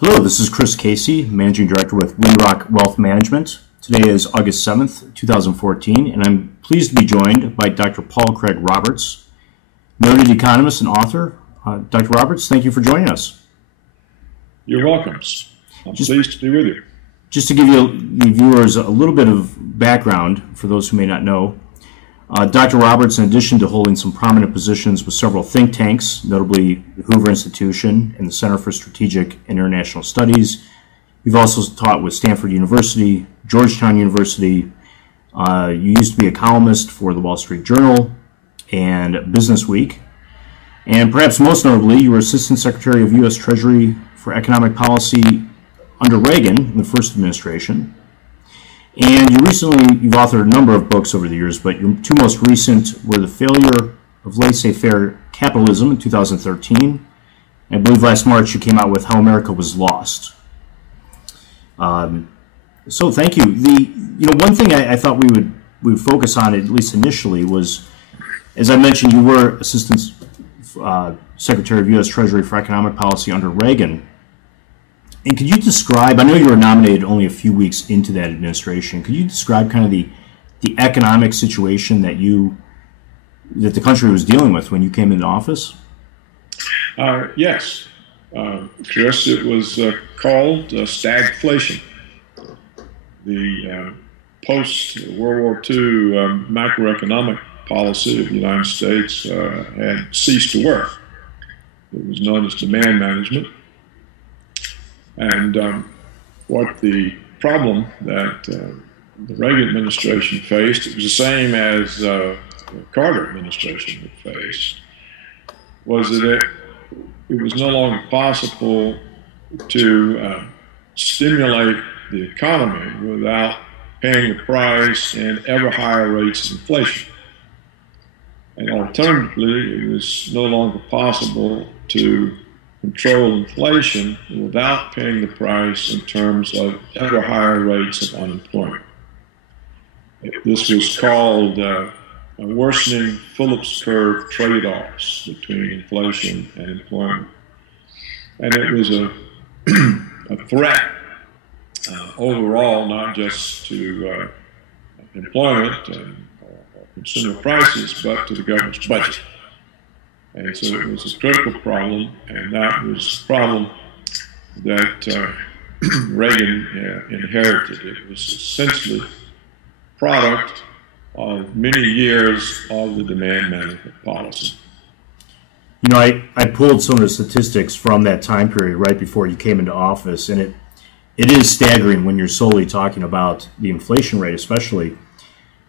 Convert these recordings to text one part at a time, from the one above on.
Hello, this is Chris Casey, Managing Director with WindRock Wealth Management. Today is August 7th, 2014, and I'm pleased to be joined by Dr. Paul Craig Roberts, noted economist and author. Dr. Roberts, thank you for joining us. You're welcome. I'm pleased to be with you. Just to give the viewers a little bit of background for those who may not know, Dr. Roberts, in addition to holding some prominent positions with several think tanks, notably the Hoover Institution and the Center for Strategic and International Studies, you've also taught with Stanford University, Georgetown University. You used to be a columnist for the Wall Street Journal and Business Week. And perhaps most notably, you were Assistant Secretary of U.S. Treasury for Economic Policy under Reagan in the first administration. And you've authored a number of books over the years, but your two most recent were The Failure of Laissez-Faire Capitalism in 2013. I believe last March you came out with How America Was Lost. So thank you. One thing I thought we would focus on, at least initially, was, as I mentioned, you were Assistant Secretary of U.S. Treasury for Economic Policy under Reagan. And could you describe, I know you were nominated only a few weeks into that administration, could you describe kind of the economic situation that the country was dealing with when you came into office? Yes. Chris, it was called Stagflation. The post-World War II macroeconomic policy of the United States had ceased to work. It was known as demand management. And what the problem that the Reagan administration faced, it was the same as the Carter administration had faced, was that it was no longer possible to stimulate the economy without paying the price in ever higher rates of inflation. And alternatively, it was no longer possible to control inflation without paying the price in terms of ever higher rates of unemployment. This was called a worsening Phillips curve trade-offs between inflation and employment. And it was a threat overall, not just to employment and consumer prices, but to the government's budget. And so it was a critical problem, and that was a problem that Reagan inherited. It was essentially a product of many years of the demand management policy. You know, I pulled some of the statistics from that time period right before you came into office, and it is staggering when you're solely talking about the inflation rate, especially.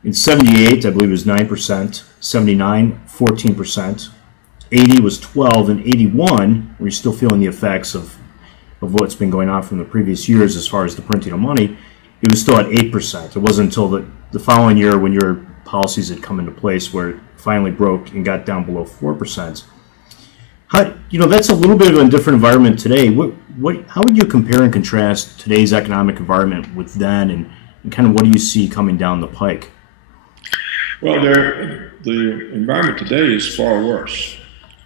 In 78, I believe it was 9%, 79, 14%. 80 was 12, and 81, we're still feeling the effects of what's been going on from the previous years as far as the printing of money. It was still at 8%. It wasn't until the following year when your policies had come into place where it finally broke and got down below 4%. That's a little bit of a different environment today. How would you compare and contrast today's economic environment with then, and kind of what do you see coming down the pike? Well, the environment today is far worse.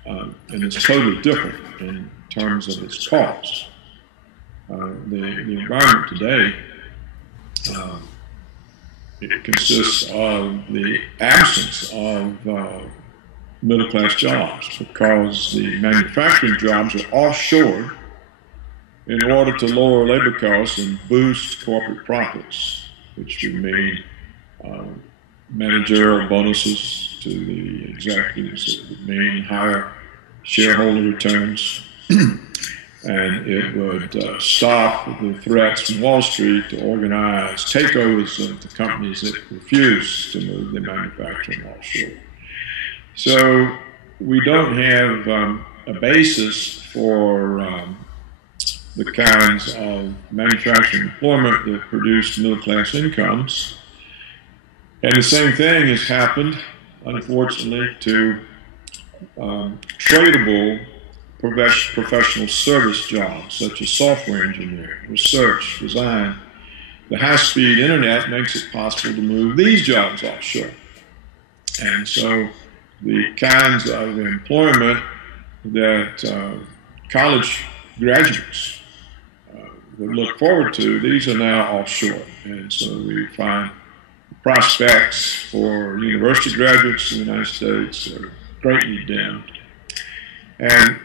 And it's totally different in terms of its cost. The environment today, it consists of the absence of middle-class jobs because the manufacturing jobs are offshored in order to lower labor costs and boost corporate profits, which would mean managerial bonuses to the executives. It would mean higher shareholder returns, and it would stop the threats from Wall Street to organize takeovers of the companies that refuse to move their manufacturing offshore. So we don't have a basis for the kinds of manufacturing employment that produce middle-class incomes. And the same thing has happened, unfortunately, to tradable professional service jobs, such as software engineering, research, design. The high-speed internet makes it possible to move these jobs offshore. And so the kinds of employment that college graduates would look forward to, these are now offshore. And so we find prospects for university graduates in the United States are greatly dimmed. And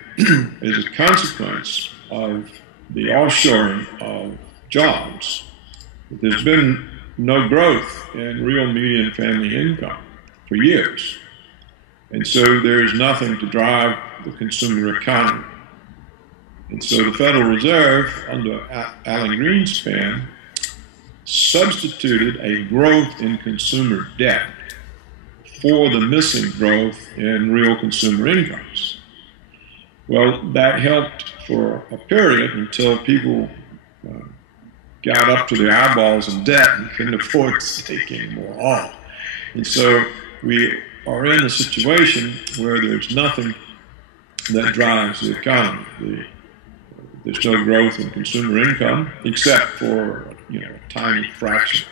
as a consequence of the offshoring of jobs, there's been no growth in real median family income for years. And so there's nothing to drive the consumer economy. And so the Federal Reserve, under Alan Greenspan, substituted a growth in consumer debt for the missing growth in real consumer incomes. Well, that helped for a period until people got up to their eyeballs in debt and couldn't afford to take any more on. And so we are in a situation where there's nothing that drives the economy. There's no growth in consumer income, except for a tiny fraction,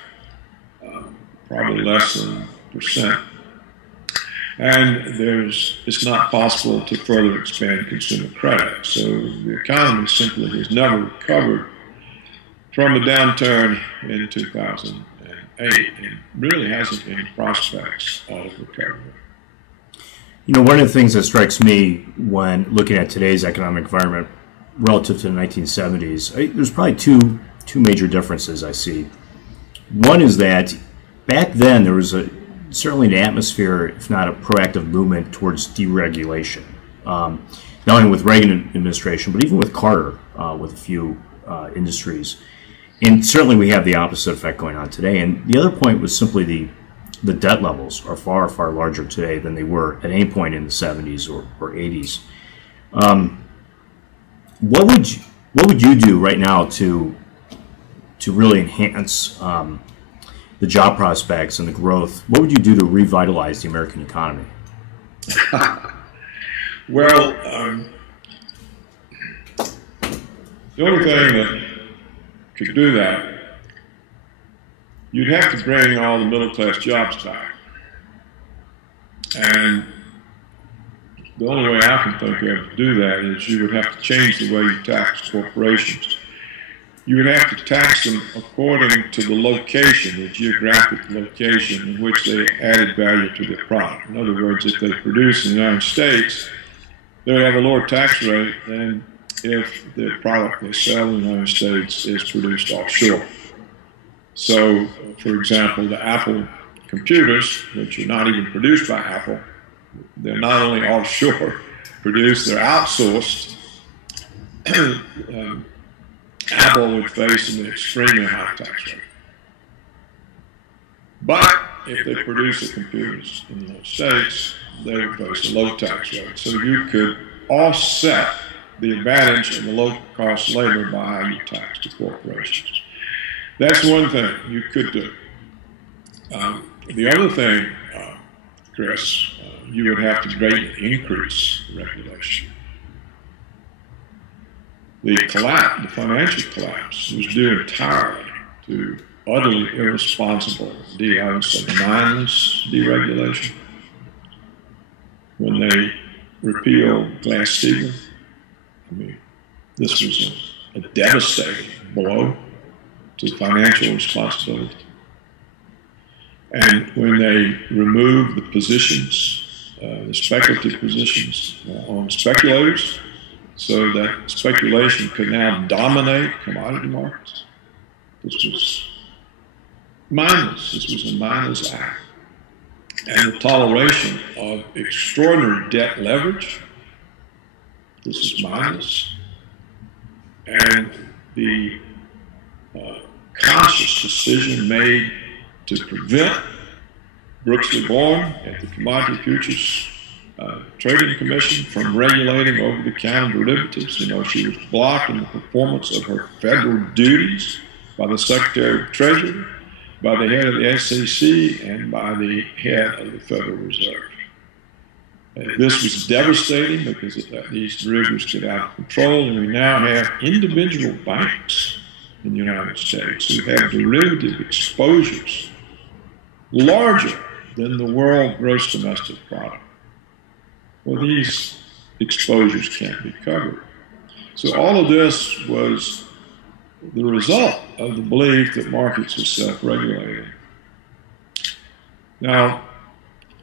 probably less than %. And it's not possible to further expand consumer credit. So the economy simply has never recovered from the downturn in 2008 and really hasn't any prospects of recovery. One of the things that strikes me when looking at today's economic environment relative to the 1970s, there's probably two major differences I see. One is that back then there was certainly an atmosphere, if not a proactive movement towards deregulation, not only with Reagan administration, but even with Carter, with a few industries. And certainly we have the opposite effect going on today. And the other point was simply the debt levels are far, far larger today than they were at any point in the 70s or 80s. What would you do right now to really enhance the job prospects and the growth? What would you do to revitalize the American economy? Well, the only thing that could do that, you'd have to bring all the middle-class jobs back. And the only way I can think of to do that is you would have to change the way you tax corporations. You would have to tax them according to the location, the geographic location in which they added value to their product. In other words, if they produce in the United States, they would have a lower tax rate than if the product they sell in the United States is produced offshore. So, for example, the Apple computers, which are not even produced by Apple, they're not only offshore produced, they're outsourced. Apple would face an extremely high tax rate. But if they produce the computers in the United States, they would face a low tax rate. So you could offset the advantage of the low-cost labor by how you tax the corporations. That's one thing you could do. The other thing, Chris, you would have to greatly increase regulation. The financial collapse was due entirely to utterly irresponsible, I would say, mindless deregulation. When they repealed Glass-Steagall, this was a devastating blow to financial responsibility. And when they removed the positions, the speculative positions on speculators, so that speculation could now dominate commodity markets, this was mindless. This was a mindless act. And the toleration of extraordinary debt leverage, this is mindless. And the conscious decision made to prevent Brooks Bourne at the Commodity Futures Trading Commission from regulating over-the-counter derivatives. She was blocked in the performance of her federal duties by the Secretary of Treasury, by the head of the SEC, and by the head of the Federal Reserve. This was devastating because these derivatives get out of control, and we now have individual banks in the United States who have derivative exposures larger than the world gross domestic product. Well, these exposures can't be covered. So all of this was the result of the belief that markets are self-regulating. Now,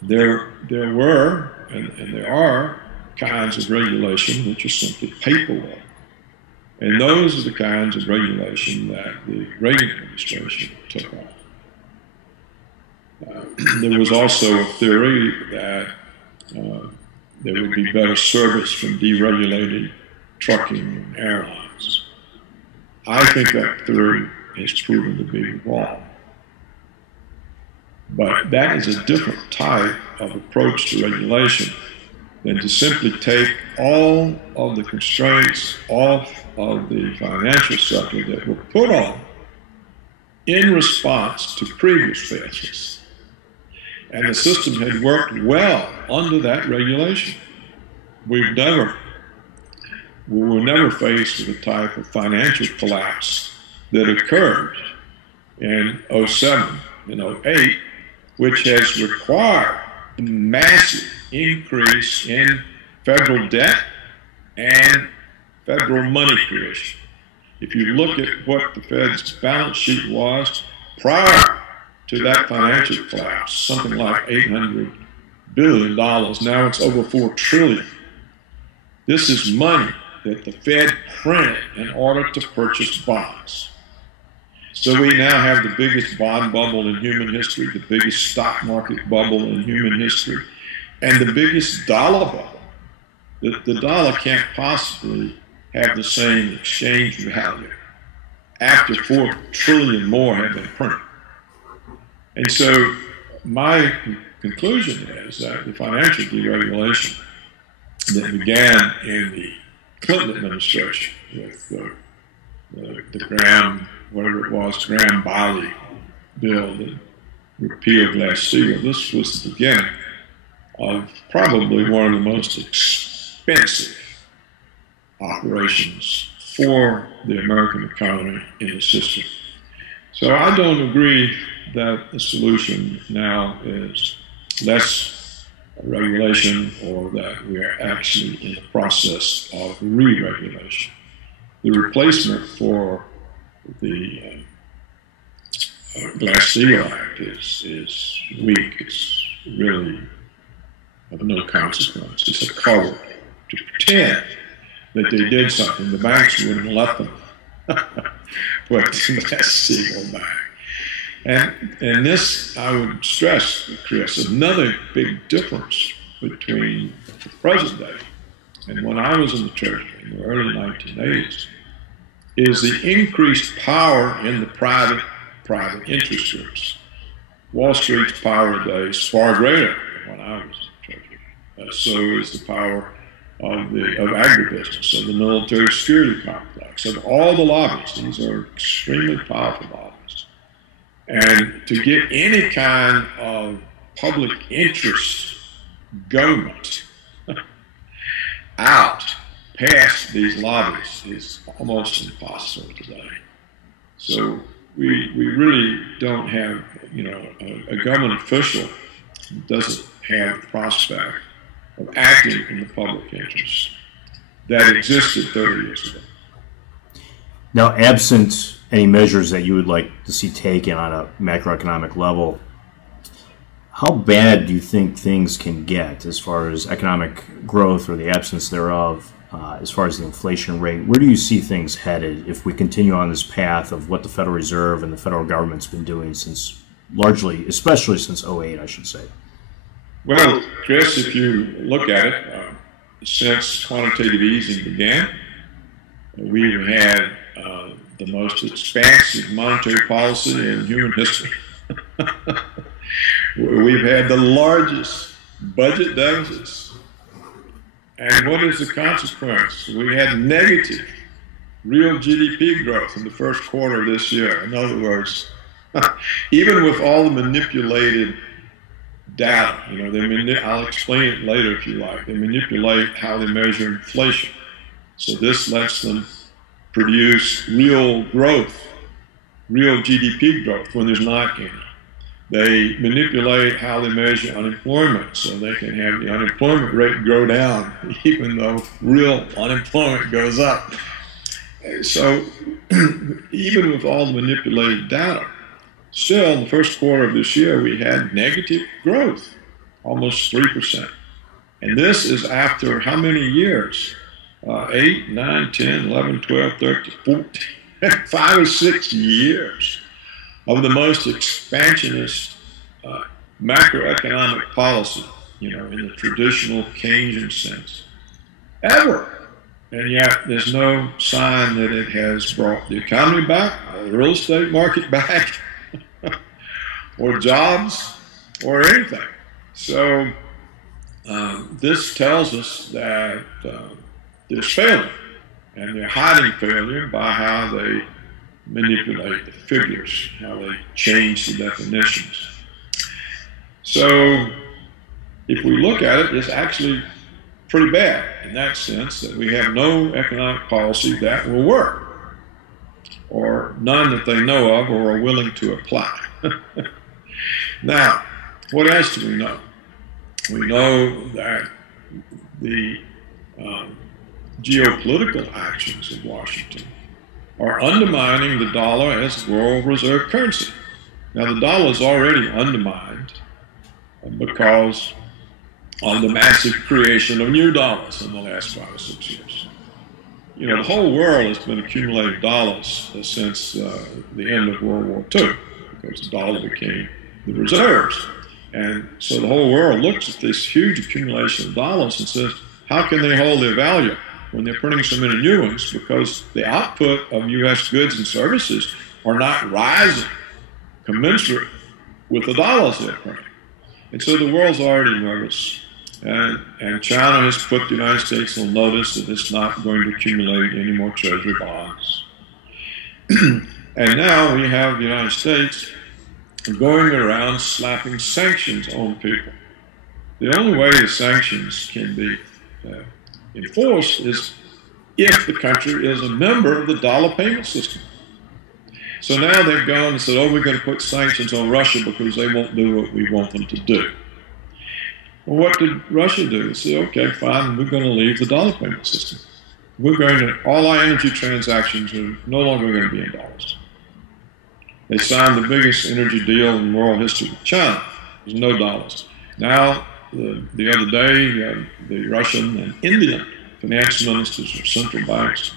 there were and there are kinds of regulation which are simply paperwork. And those are the kinds of regulation that the Reagan administration took on. There was also a theory that there would be better service from deregulated trucking and airlines. I think that theory has proven to be wrong. But that is a different type of approach to regulation than to simply take all of the constraints off of the financial sector that were put on in response to previous failures. And the system had worked well under that regulation. We were never faced with the type of financial collapse that occurred in 07 and 08, which has required a massive increase in federal debt and federal money creation. If you look at what the Fed's balance sheet was prior to that financial collapse, something like $800 billion, now it's over $4 trillion. This is money that the Fed printed in order to purchase bonds. So we now have the biggest bond bubble in human history, the biggest stock market bubble in human history, and the biggest dollar bubble. The dollar can't possibly have the same exchange value after $4 trillion more have been printed. And so my conclusion is that the financial deregulation that began in the Clinton administration with the Graham, whatever it was, Graham-Biley bill that repealed Glass-Steagall, this was the beginning of probably one of the most expensive operations for the American economy in its history. So I don't agree that the solution now is less regulation or that we are actually in the process of re-regulation. The replacement for the Glass-Steagall Act is weak. It's really of no consequence. It's a cover to pretend that they did something. The banks wouldn't let them put Glass-Steagall back. And this, I would stress, Chris, another big difference between the present day and when I was in the Treasury in the early 1980s is the increased power in the private interest groups. Wall Street's power today is far greater than when I was in the Treasury. So is the power of agribusiness, of the military security complex, of all the lobbies. These are extremely powerful lobbies. And to get any kind of public interest government out past these lobbies is almost impossible today. So we really don't have, a government official doesn't have the prospect of acting in the public interest that existed 30 years ago. Now, absent any measures that you would like to see taken on a macroeconomic level, how bad do you think things can get as far as economic growth or the absence thereof, as far as the inflation rate? Where do you see things headed if we continue on this path of what the Federal Reserve and the federal government's been doing since largely, especially since 08, I should say? Well, Chris, if you look at it, since quantitative easing began, we've had the most expansive monetary policy in human history. We've had the largest budget deficits. And what is the consequence? We had negative real GDP growth in the first quarter of this year. In other words, even with all the manipulated data, I'll explain it later if you like. They manipulate how they measure inflation. So this lets them produce real growth, real GDP growth when there's not any. They manipulate how they measure unemployment so they can have the unemployment rate go down even though real unemployment goes up. So even with all the manipulated data, still in the first quarter of this year, we had negative growth, almost 3%. And this is after how many years? 8, 9, 10, 11, 12, 13, 14, 5 or 6 years of the most expansionist macroeconomic policy, in the traditional Keynesian sense, ever. And yet there's no sign that it has brought the economy back, or the real estate market back, or jobs, or anything. So this tells us that there's failure, and they're hiding failure by how they manipulate the figures, how they change the definitions. So if we look at it, it's actually pretty bad in that sense that we have no economic policy that will work, or none that they know of or are willing to apply. Now, what else do we know? We know that the geopolitical actions of Washington are undermining the dollar as world reserve currency. Now, the dollar is already undermined because of the massive creation of new dollars in the last 5 or 6 years. The whole world has been accumulating dollars since the end of World War II, because the dollar became the reserves. And so the whole world looks at this huge accumulation of dollars and says, how can they hold their value when they're printing so many new ones? Because the output of U.S. goods and services are not rising commensurate with the dollars they're printing. And so the world's already nervous. And China has put the United States on notice that it's not going to accumulate any more Treasury bonds. And now we have the United States going around slapping sanctions on people. The only way the sanctions can be enforced is if the country is a member of the dollar payment system. So now they've gone and said, oh, we're going to put sanctions on Russia because they won't do what we want them to do. Well, what did Russia do? They said, okay, fine, we're going to leave the dollar payment system. All our energy transactions are no longer going to be in dollars. They signed the biggest energy deal in world history with China. There's no dollars. Now, the other day, the Russian and Indian finance ministers of central banks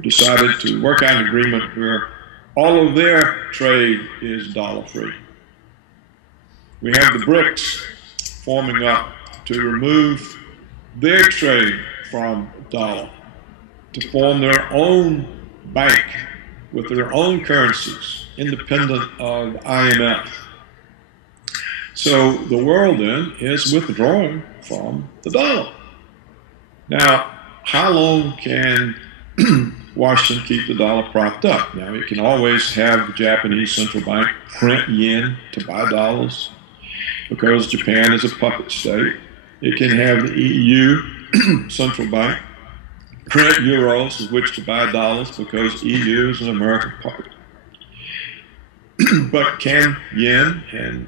decided to work out an agreement where all of their trade is dollar-free. We have the BRICS forming up to remove their trade from dollar, to form their own bank with their own currencies, independent of IMF. So the world then is withdrawing from the dollar. Now, how long can Washington keep the dollar propped up? Now, it can always have the Japanese central bank print yen to buy dollars because Japan is a puppet state. It can have the EU central bank print euros with which to buy dollars because EU is an American puppet. But can yen and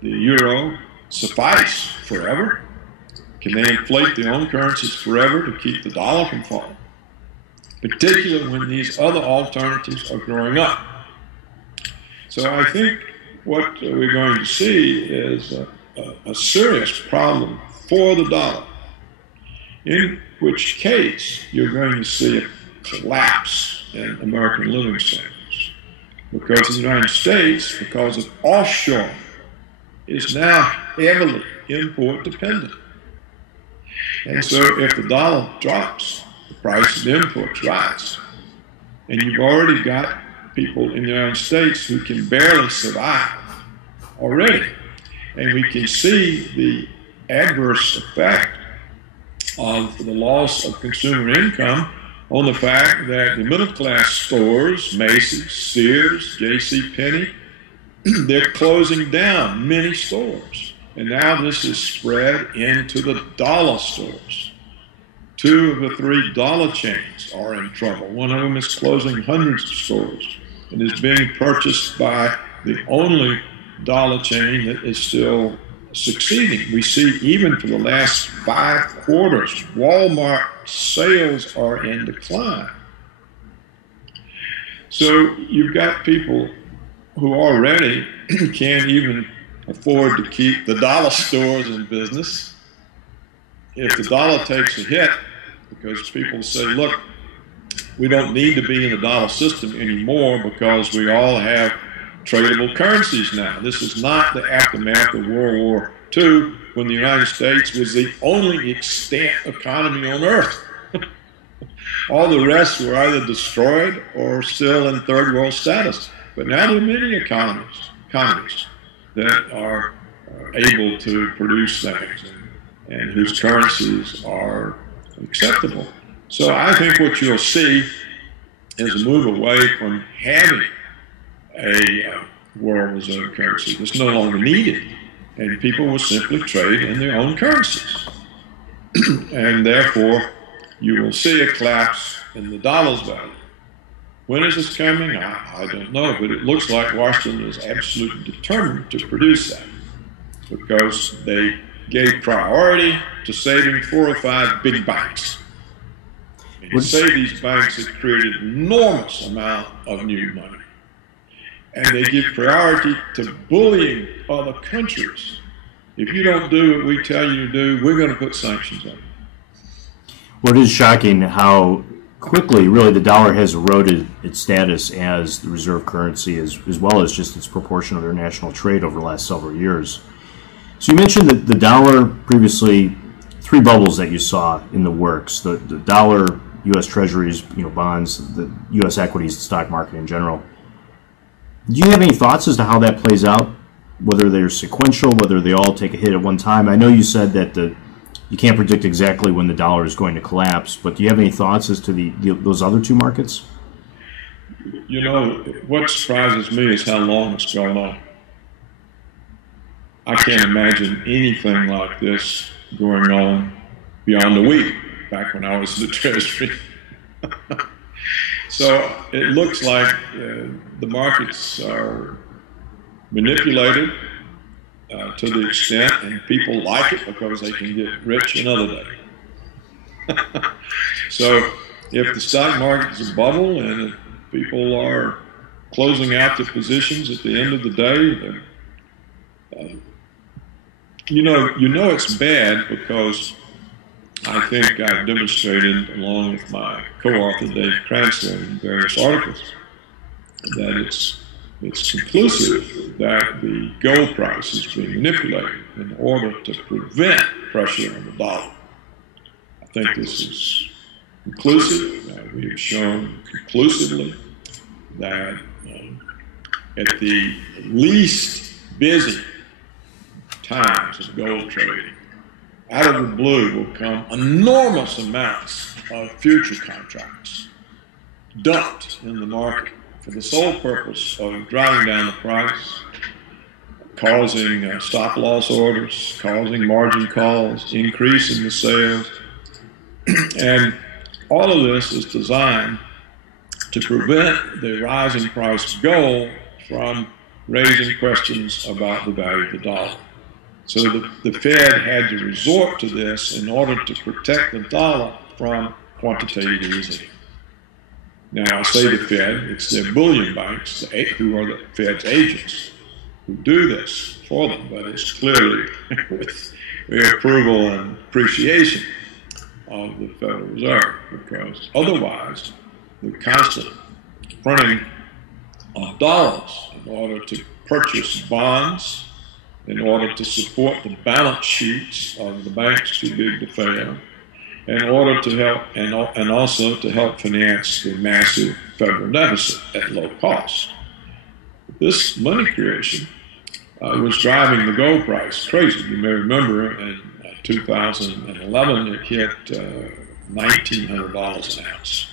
the euro suffice forever? Can they inflate their own currencies forever to keep the dollar from falling? Particularly when these other alternatives are growing up. So I think what we're going to see is a serious problem for the dollar, in which case you're going to see a collapse in American living standards. Because the United States, because of offshore, is now heavily import dependent. And so if the dollar drops, the price of imports rise. And you've already got people in the United States who can barely survive already. And we can see the adverse effect of the loss of consumer income on the fact that the middle class stores, Macy's, Sears, JCPenney, they're closing down many stores. And now this is spread into the dollar stores. 2 of the 3 dollar chains are in trouble. One of them is closing hundreds of stores and is being purchased by the only dollar chain that is still succeeding. We see even for the last 5 quarters, Walmart sales are in decline. So you've got people who already can't even afford to keep the dollar stores in business. If the dollar takes a hit, because people say, look, we don't need to be in the dollar system anymore because we all have tradable currencies now. This is not the aftermath of World War II, when the United States was the only extant economy on earth. All the rest were either destroyed or still in third world status. But now there are many economies that are able to produce things and whose currencies are acceptable. So I think what you'll see is a move away from having a world reserve currency that's no longer needed, and people will simply trade in their own currencies. And therefore, you will see a collapse in the dollar's value. When is this coming? I don't know, but it looks like Washington is absolutely determined to produce that, because they gave priority to saving 4 or 5 big banks. And to save these banks, it created an enormous amount of new money. And they give priority to bullying other countries. If you don't do what we tell you to do, we're going to put sanctions on you. Well, it is shocking how quickly, really, the dollar has eroded its status as the reserve currency, as well as just its proportion of their national trade over the last several years. So you mentioned that the dollar previously, 3 bubbles that you saw in the works: the dollar, U.S. Treasuries, bonds, the U.S. equities, the stock market in general. Do you have any thoughts as to how that plays out? Whether they're sequential, whether they all take a hit at one time? I know you said that you can't predict exactly when the dollar is going to collapse, but do you have any thoughts as to those other 2 markets? What surprises me is how long it's going on. I can't imagine anything like this going on beyond a week, back when I was in the Treasury. So it looks like the markets are manipulated to the extent, and people like it because they can get rich another day. So if the stock market is a bubble and if people are closing out their positions at the end of the day, then, it's bad, because I think I've demonstrated, along with my co-author Dave Cranston, in various articles, that it's conclusive that the gold price is being manipulated in order to prevent pressure on the dollar. I think this is conclusive. We have shown conclusively that at the least busy times of gold trading, out of the blue will come enormous amounts of future contracts dumped in the market for the sole purpose of driving down the price, causing stop loss orders, causing margin calls, increasing the sales. And all of this is designed to prevent the rising price of gold from raising questions about the value of the dollar. So the Fed had to resort to this in order to protect the dollar from quantitative easing. Now, I say the Fed, it's their bullion banks, who are the Fed's agents, who do this for them, but it's clearly with the approval and appreciation of the Federal Reserve, because otherwise the constant printing of dollars in order to purchase bonds, in order to support the balance sheets of the banks too big to fail, in order to help, and also to help finance the massive federal deficit at low cost. This money creation was driving the gold price crazy. You may remember in 2011 it hit $1,900 an ounce.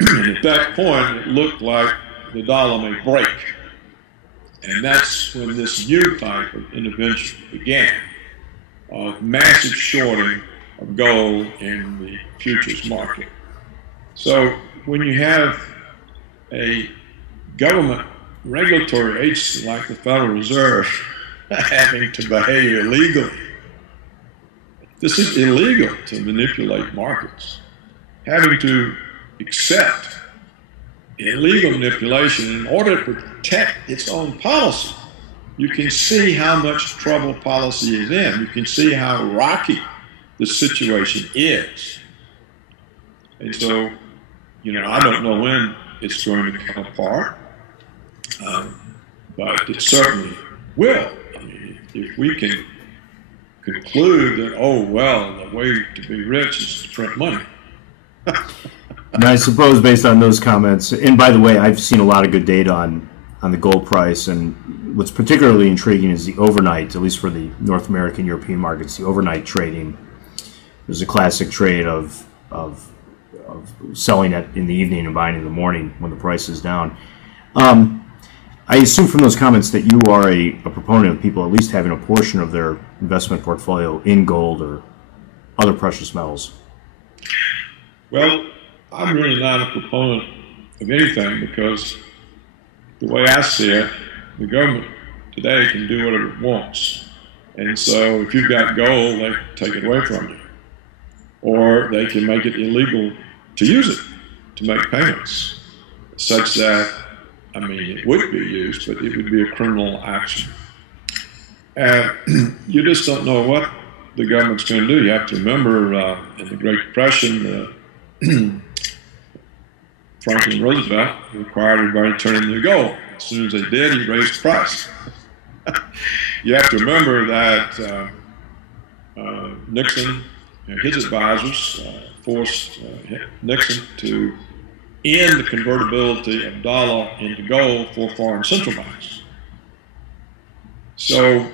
And at that point it looked like the dollar may break. And that's when this new type of intervention began, of massive shorting of gold in the futures market. So when you have a government regulatory agency like the Federal Reserve having to behave illegally, this is illegal to manipulate markets, having to accept illegal manipulation in order to protect its own policy. You can see how much trouble policy is in. You can see how rocky the situation is. And so, I don't know when it's going to come apart, but it certainly will. I mean, if we can conclude that, oh, well, the way to be rich is to print money. And I suppose based on those comments, and by the way, I've seen a lot of good data on the gold price, and what's particularly intriguing is the overnight, at least for the North American, European markets, the overnight trading. There's a classic trade of selling it in the evening and buying in the morning when the price is down. I assume from those comments that you are a proponent of people at least having a portion of their investment portfolio in gold or other precious metals. Well, I'm really not a proponent of anything because the way I see it, the government today can do whatever it wants. And so if you've got gold, they can take it away from you. Or they can make it illegal to use it to make payments, such that, it would be used, but it would be a criminal action. You just don't know what the government's going to do. You have to remember in the Great Depression, Franklin Roosevelt required everybody to turn into gold. As soon as they did, he raised the price. You have to remember that Nixon and his advisors forced Nixon to end the convertibility of dollar into gold for foreign central banks. So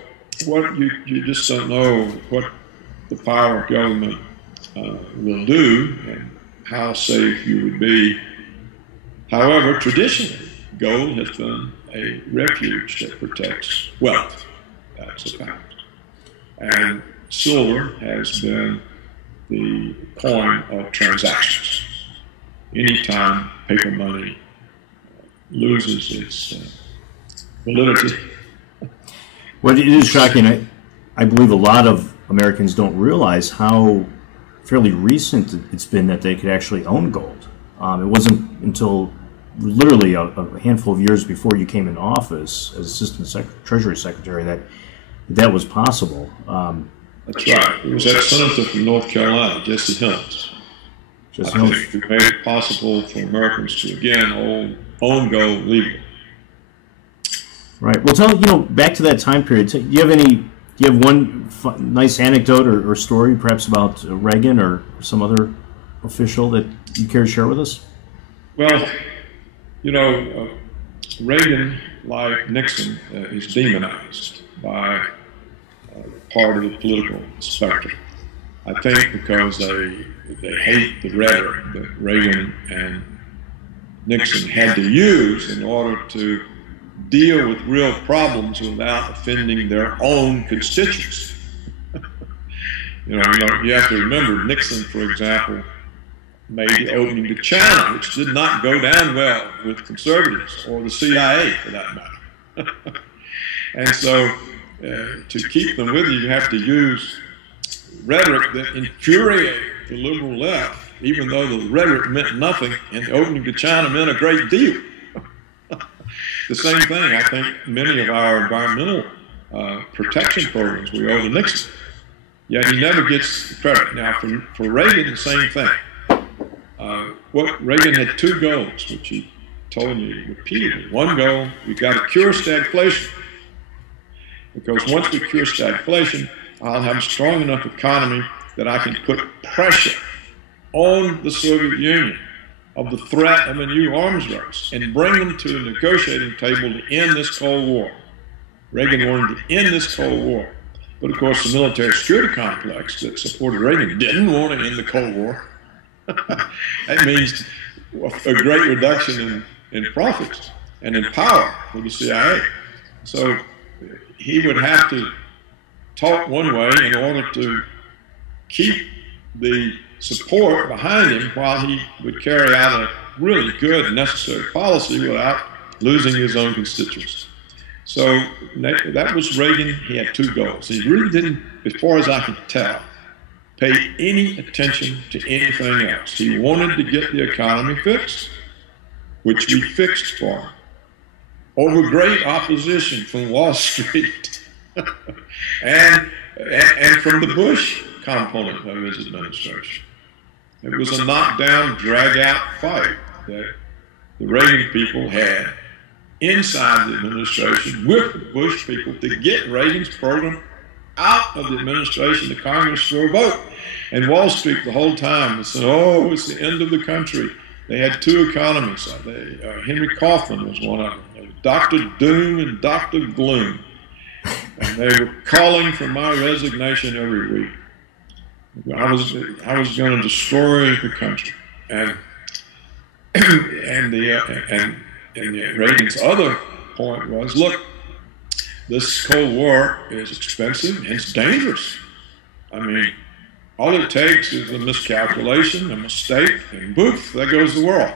what you just don't know what the power of government will do and how safe you would be. However, traditionally, gold has been a refuge that protects wealth. That's a fact. And silver has been the coin of transactions. Anytime paper money loses its validity. Well, it is shocking. I believe a lot of Americans don't realize how fairly recent it's been that they could actually own gold. It wasn't until literally a handful of years before you came in office as Assistant Treasury Secretary that was possible. That's right. It was that senator from North Carolina, Jesse Helms. I think who made it possible for Americans to again own gold legally. Right. Well, back to that time period. Do you have one nice anecdote or story, perhaps about Reagan or some other official that you care to share with us? Well, Reagan, like Nixon, is demonized by part of the political spectrum. I think because they hate the rhetoric that Reagan and Nixon had to use in order to deal with real problems without offending their own constituents. You have to remember Nixon, for example, made the opening to China, which did not go down well with conservatives or the CIA for that matter. And so to keep them with you, you have to use rhetoric that infuriated the liberal left, even though the rhetoric meant nothing and the opening to China meant a great deal. The same thing, I think, many of our environmental protection programs we owe to Nixon. Yet he never gets the credit. Now, for Reagan, the same thing. Reagan had two goals, which he told me repeatedly. One goal, we've got to cure stagflation. Because once we cure stagflation, I'll have a strong enough economy that I can put pressure on the Soviet Union of the threat of a new arms race and bring them to a negotiating table to end this Cold War. Reagan wanted to end this Cold War. But of course, the military security complex that supported Reagan didn't want to end the Cold War. That means a great reduction in profits and in power for the CIA. So he would have to talk one way in order to keep the support behind him while he would carry out a really good and necessary policy without losing his own constituents. So that was Reagan. He had two goals. He really didn't, as far as I can tell, pay any attention to anything else. He wanted to get the economy fixed, which we fixed for him, over great opposition from Wall Street and from the Bush component of his administration. It was a knockdown, drag-out fight that the Reagan people had inside the administration with the Bush people to get Reagan's program out of the administration to Congress for a vote. And Wall Street the whole time was saying, oh, it's the end of the country. They had two economists. Henry Kaufman was one of them. Dr. Doom and Dr. Gloom. And they were calling for my resignation every week. I was going to destroy the country. And Reagan's other point was, look, this Cold War is expensive and it's dangerous. I mean, all it takes is a miscalculation, a mistake, and boof, there goes the world.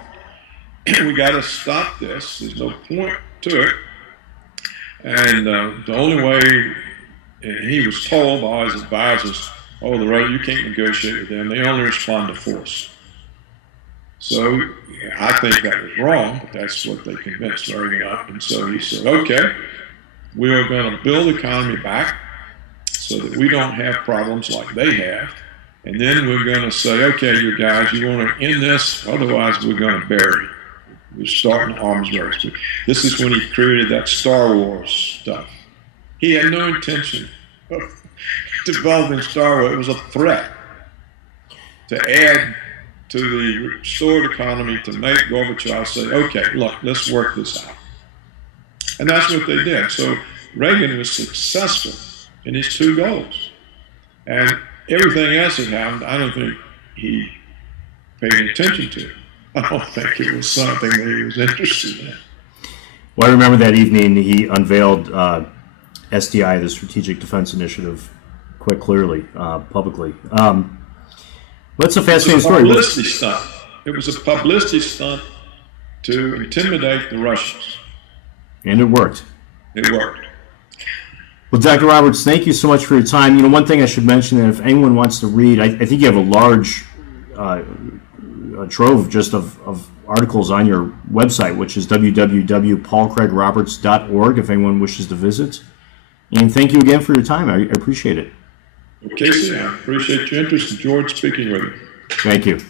We got to stop this. There's no point to it. And the only way, and he was told by his advisors, oh, you can't negotiate with them. They only respond to force. So I think that was wrong, but that's what they convinced Reagan of. And so he said, okay, we are going to build the economy back so that we don't have problems like they have. And then we're going to say, okay, you guys, you want to end this, otherwise we're going to bury you. We're starting arms race. This is when he created that Star Wars stuff. He had no intention of developing Star Wars. It was a threat to add to the restored economy, to make Gorbachev say, okay, look, let's work this out. And that's what they did. So Reagan was successful in his two goals. And everything else that happened, I don't think he paid any attention to. I don't think it was something that he was interested in. Well, I remember that evening he unveiled SDI, the Strategic Defense Initiative, quite clearly, publicly. What's a fascinating story? Publicity stunt. It was a publicity stunt to intimidate the Russians. And it worked. It worked. Well, Dr. Roberts, thank you so much for your time. You know, one thing I should mention, that if anyone wants to read, I think you have a large trove just of articles on your website, which is www.paulcraigroberts.org, if anyone wishes to visit. And thank you again for your time. I appreciate it. Well, Casey, I appreciate your interest in George speaking with you. Thank you.